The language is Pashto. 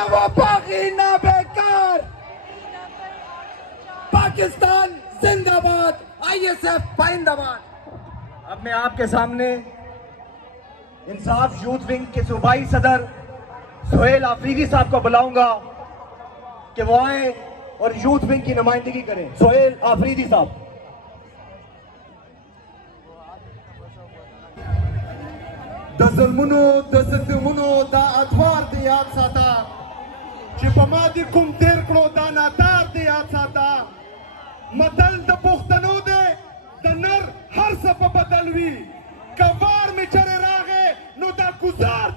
ना वो बागी ना बेकार। पाकिस्तान जिंदाबाद, ISF पाइंदाबाद। अब मैं आपके सामने इंसाफ यूथ विंग के सूबाई सदर सोहेल आफरीदी साहब को बुलाऊंगा कि वो आए और यूथ विंग की नुमाइंदगी करें। सोहेल आफरीदी साहब। د ظلمونو د ستمونو دا اتوار دی یاد ساته چې په ما دې کوم تیر کړو دا ناتار دی یاد ساته. متل د پښتنو دی د نر هر څه په بدل وي. که وار مې چرې راغې نو دا ګزار